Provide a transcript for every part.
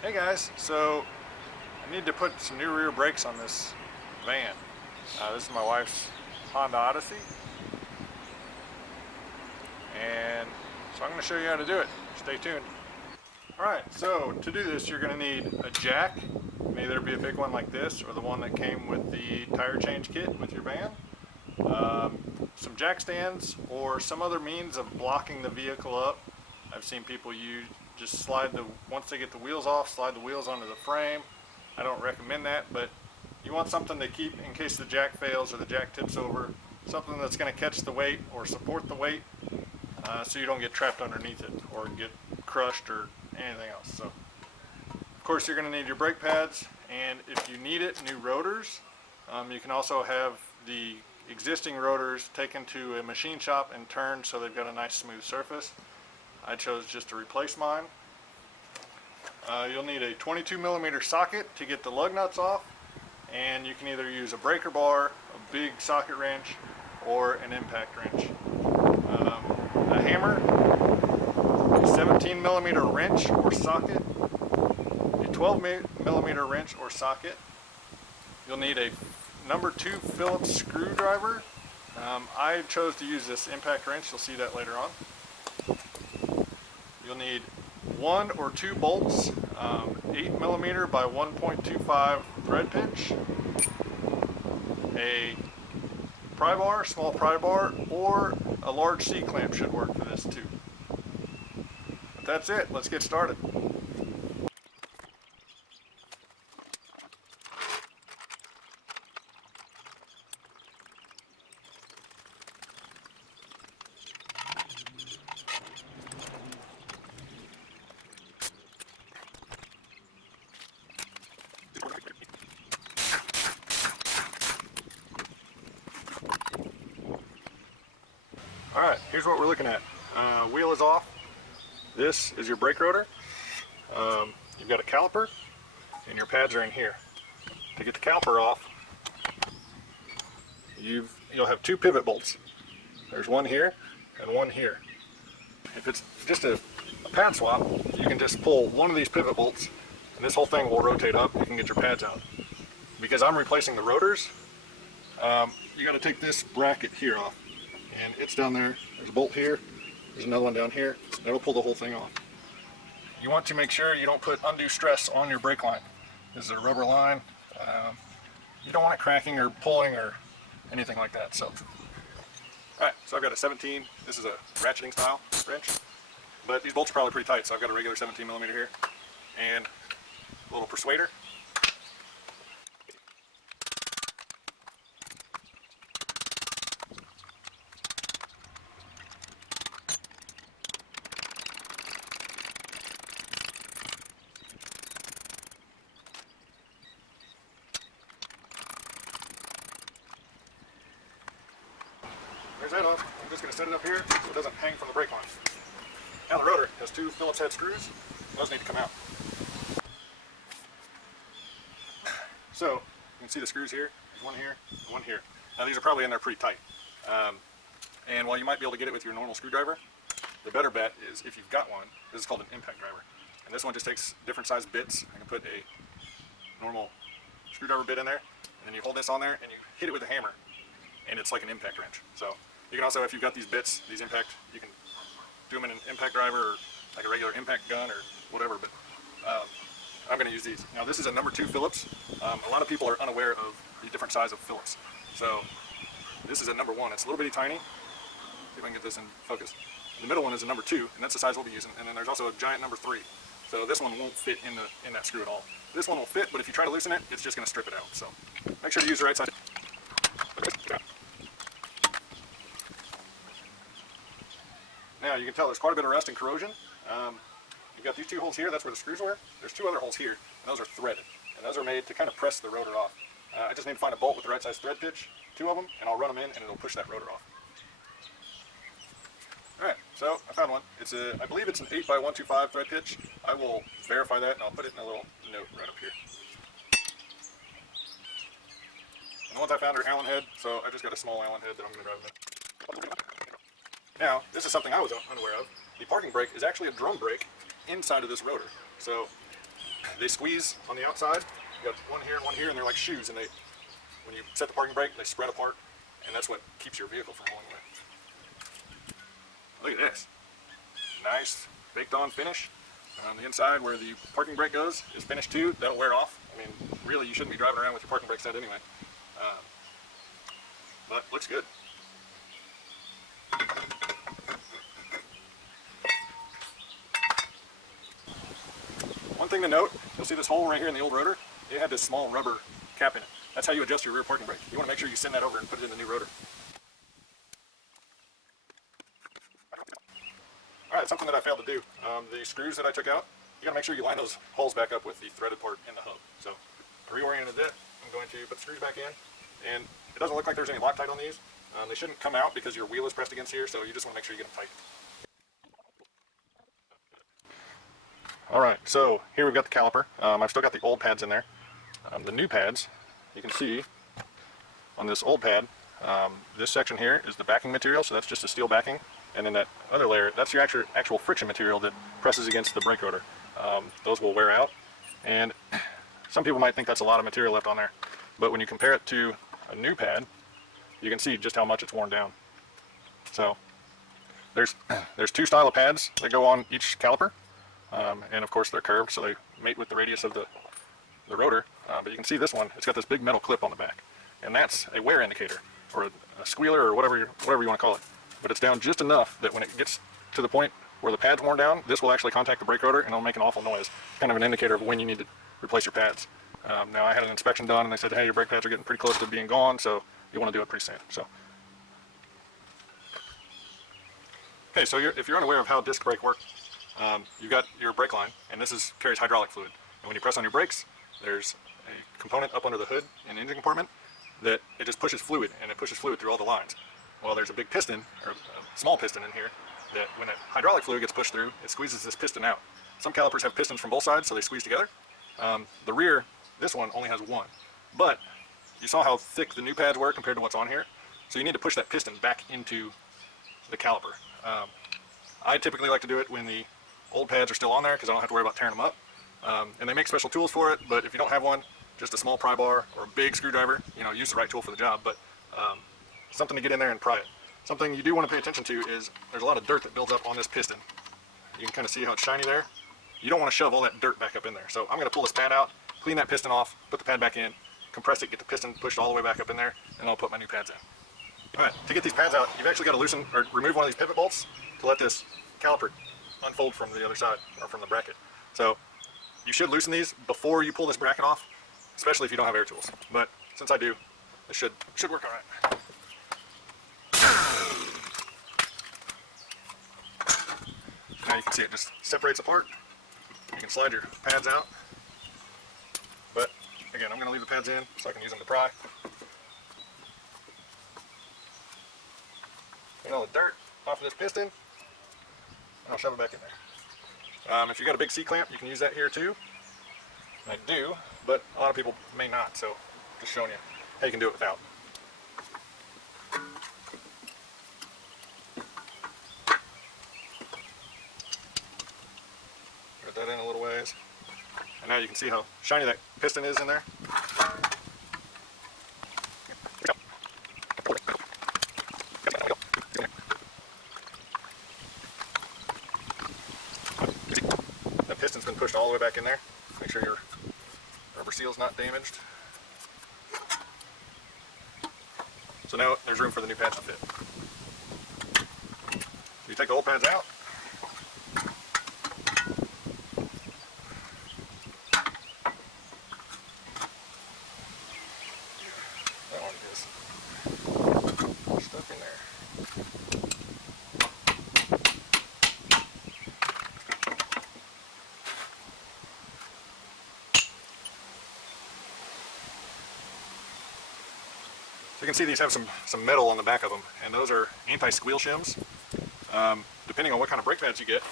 Hey guys, so I need to put some new rear brakes on this van. This is my wife's Honda Odyssey, and so I'm going to show you how to do it. Stay tuned. Alright, so to do this you're going to need a jack. It can either be a big one like this or the one that came with the tire change kit with your van. Some jack stands or some other means of blocking the vehicle up. I've seen people just once they get the wheels off, slide the wheels onto the frame. I don't recommend that, but you want something to keep in case the jack fails or the jack tips over, something that's going to catch the weight or support the weight so you don't get trapped underneath it or get crushed or anything else. So, of course, you're going to need your brake pads, and if you need it, new rotors. You can also have the existing rotors taken to a machine shop and turned so they've got a nice smooth surface. I chose just to replace mine. You'll need a 22mm socket to get the lug nuts off, and you can either use a breaker bar, a big socket wrench, or an impact wrench. A hammer, a 17mm wrench or socket, a 12mm wrench or socket. You'll need a number 2 Phillips screwdriver. I chose to use this impact wrench. You'll see that later on. You'll need 1 or 2 bolts, 8mm by 1.25 thread pitch, a pry bar, small pry bar, or a large C-clamp should work for this too. But that's it. Let's get started. Alright, here's what we're looking at. Wheel is off. This is your brake rotor. You've got a caliper, and your pads are in here. To get the caliper off, you'll have 2 pivot bolts. There's one here and one here. If it's just a pad swap, you can just pull one of these pivot bolts, and this whole thing will rotate up. You can get your pads out. Because I'm replacing the rotors, you got to take this bracket here off. And it's down there. There's a bolt here. There's another one down here. That'll pull the whole thing off. You want to make sure you don't put undue stress on your brake line. This is a rubber line. You don't want it cracking or pulling or anything like that. So, alright, so I've got a 17. This is a ratcheting style wrench. But these bolts are probably pretty tight, so I've got a regular 17mm here. And a little persuader. There's that off. I'm just going to set it up here so it doesn't hang from the brake line. Now the rotor has 2 Phillips head screws. Those need to come out. So you can see the screws here. There's one here, one here. Now these are probably in there pretty tight. And while you might be able to get it with your normal screwdriver, the better bet is if you've got one. This is called an impact driver. And this one just takes different size bits. I can put a normal screwdriver bit in there, and then you hold this on there and you hit it with a hammer, and it's like an impact wrench. So you can also, if you've got these bits, these impact, you can do them in an impact driver or like a regular impact gun or whatever, but I'm going to use these. Now this is a number 2 Phillips. A lot of people are unaware of the different size of Phillips. So this is a number 1. It's a little bitty tiny. See if I can get this in focus. The middle one is a number 2, and that's the size we'll be using. And then there's also a giant number 3. So this one won't fit in that screw at all. This one will fit, but if you try to loosen it, it's just going to strip it out. So make sure to use the right size. Now you can tell there's quite a bit of rust and corrosion. You've got these 2 holes here, that's where the screws were. There's 2 other holes here, and those are threaded. And those are made to kind of press the rotor off. I just need to find a bolt with the right size thread pitch, 2 of them, and I'll run them in and it'll push that rotor off. Alright, so I found one. I believe it's an 8 by 125 thread pitch. I will verify that and I'll put it in a little note right up here. And the ones I found are Allen head, so I just got a small Allen head that I'm going to drive them in. Now, this is something I was unaware of. The parking brake is actually a drum brake inside of this rotor. So they squeeze on the outside. You got one here and they're like shoes, and they, when you set the parking brake, they spread apart, and that's what keeps your vehicle from rolling away. Look at this. Nice baked on finish. On the inside where the parking brake goes is finished too. That'll wear off. I mean, really, you shouldn't be driving around with your parking brake set anyway. But looks good. One thing to note, you'll see this hole right here in the old rotor. It had this small rubber cap in it. That's how you adjust your rear parking brake. You want to make sure you send that over and put it in the new rotor. Alright, something that I failed to do. The screws that I took out, you got to make sure you line those holes back up with the threaded part in the hub. So I reoriented it. I'm going to put the screws back in, and it doesn't look like there's any Loctite on these. They shouldn't come out because your wheel is pressed against here, so you just want to make sure you get them tight. Alright, so here we've got the caliper. I've still got the old pads in there. The new pads, you can see on this old pad, this section here is the backing material, so that's just a steel backing. And then that other layer, that's your actual friction material that presses against the brake rotor. Those will wear out, and some people might think that's a lot of material left on there, but when you compare it to a new pad, you can see just how much it's worn down. So there's two style of pads that go on each caliper, and of course they're curved, so they mate with the radius of the rotor. But you can see this one, it's got this big metal clip on the back, and that's a wear indicator, or a squealer, or whatever you want to call it. But it's down just enough that when it gets to the point where the pad's worn down, this will actually contact the brake rotor and it'll make an awful noise. Kind of an indicator of when you need to replace your pads. Now I had an inspection done and they said, hey, your brake pads are getting pretty close to being gone, so you want to do it pretty soon. So, okay, so if you're unaware of how disc brake works, you've got your brake line, and this carries hydraulic fluid. And when you press on your brakes, there's a component up under the hood in the engine compartment that it just pushes fluid, and it pushes fluid through all the lines. Well, there's a big piston, or a small piston in here, that when that hydraulic fluid gets pushed through, it squeezes this piston out. Some calipers have pistons from both sides, so they squeeze together. The rear, this one only has one. But you saw how thick the new pads were compared to what's on here, so you need to push that piston back into the caliper. I typically like to do it when the old pads are still on there because I don't have to worry about tearing them up. And they make special tools for it, but if you don't have one, just a small pry bar or a big screwdriver, use the right tool for the job, but something to get in there and pry it. Something you do want to pay attention to is there's a lot of dirt that builds up on this piston. You can kind of see how it's shiny there. You don't want to shove all that dirt back up in there. So I'm going to pull this pad out, clean that piston off, put the pad back in, compress it, get the piston pushed all the way back up in there, and I'll put my new pads in. Alright, to get these pads out, you've actually got to loosen or remove one of these pivot bolts to let this caliper unfold from the other side, or from the bracket. So you should loosen these before you pull this bracket off, especially if you don't have air tools. But since I do, it should work alright. Now you can see it just separates apart. You can slide your pads out. But again, I'm going to leave the pads in so I can use them to pry. Get all the dirt off of this piston, and I'll shove it back in there. If you've got a big C-clamp, you can use that here too. I do, but a lot of people may not, so just showing you how you can do it without. Put that in a little ways. And now you can see how shiny that piston is in there. That piston's been pushed all the way back in there. Make sure your rubber seal's not damaged. So now there's room for the new pads to fit. You take the old pads out. That one is stuck in there. So you can see these have some metal on the back of them, and those are anti-squeal shims. Depending on what kind of brake pads you get,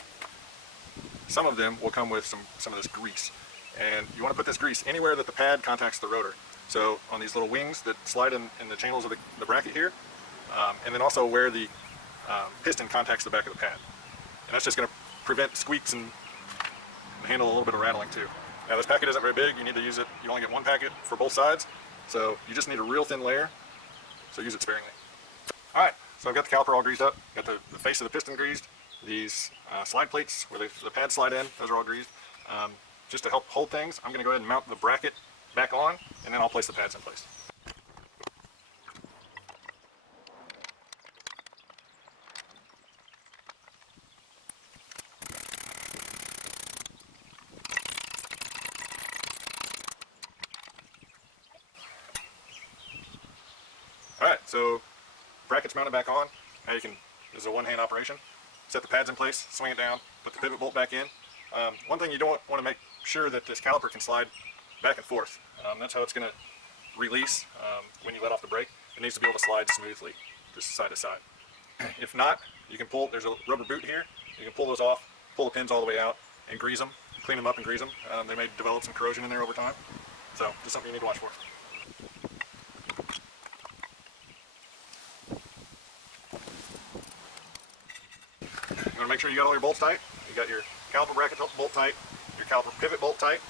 some of them will come with some of this grease. And you want to put this grease anywhere that the pad contacts the rotor. So on these little wings that slide in the channels of the bracket here, and then also where the piston contacts the back of the pad. And that's just going to prevent squeaks and handle a little bit of rattling too. Now this packet isn't very big, you need to use it, you only get one packet for both sides, so you just need a real thin layer, so use it sparingly. Alright, so I've got the caliper all greased up, got the face of the piston greased, these slide plates where the pads slide in, those are all greased. Just to help hold things, I'm going to go ahead and mount the bracket back on, and then I'll place the pads in place. Alright, so bracket's mounted back on. Now you can, this is a one-hand operation. Set the pads in place, swing it down, put the pivot bolt back in. One thing you don't want to make sure that this caliper can slide back and forth. That's how it's going to release when you let off the brake. It needs to be able to slide smoothly, just side to side. If not, you can pull, there's a rubber boot here, you can pull those off, pull the pins all the way out, and grease them, clean them up and grease them. They may develop some corrosion in there over time, so just something you need to watch for. You want to make sure you got all your bolts tight. You got your caliper bracket bolt tight, your caliper pivot bolt tight,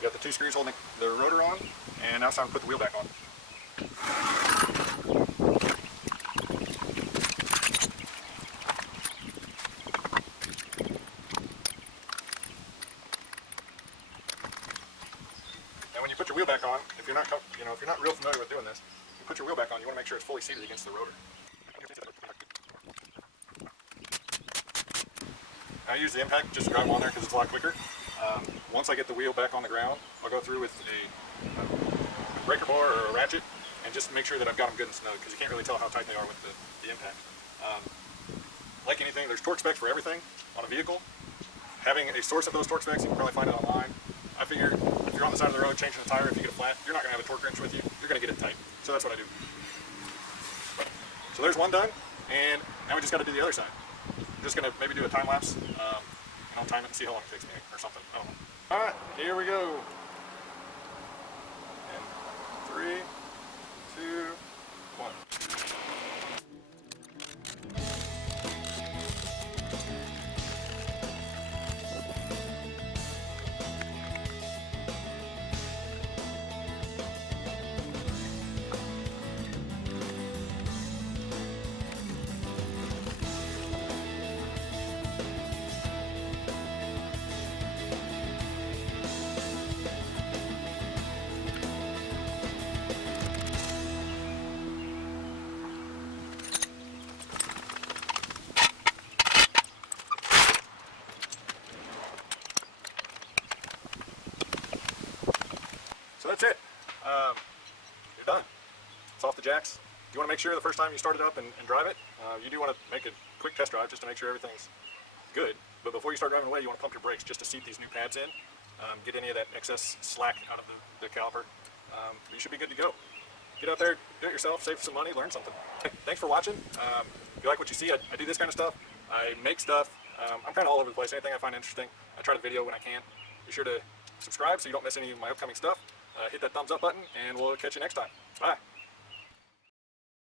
you got the two screws holding the rotor on, and now it's time to put the wheel back on. Now when you put your wheel back on, if you're not, if you're not real familiar with doing this, you put your wheel back on, you want to make sure it's fully seated against the rotor. I use the impact just to drive on there because it's a lot quicker. Once I get the wheel back on the ground, I'll go through with a breaker bar or a ratchet and just make sure that I've got them good and snug, because you can't really tell how tight they are with the impact. Like anything, there's torque specs for everything on a vehicle. Having a source of those torque specs, you can probably find it online. I figure if you're on the side of the road changing a tire, if you get a flat, you're not going to have a torque wrench with you. You're going to get it tight. So that's what I do. So there's one done, and now we just got to do the other side. I'm just going to maybe do a time lapse, and I'll time it and see how long it takes me or something. I don't know. Alright, here we go. And 3, 2, 1. So that's it. You're done. It's off the jacks. You want to make sure the first time you start it up and drive it, you do want to make a quick test drive just to make sure everything's good. But before you start driving away, you want to pump your brakes just to seat these new pads in, get any of that excess slack out of the caliper. You should be good to go. Get out there, do it yourself, save some money, learn something. Thanks for watching. If you like what you see, I do this kind of stuff. I make stuff. I'm kind of all over the place. Anything I find interesting, I try to video when I can. Be sure to subscribe so you don't miss any of my upcoming stuff. Hit that thumbs up button, and we'll catch you next time. Bye.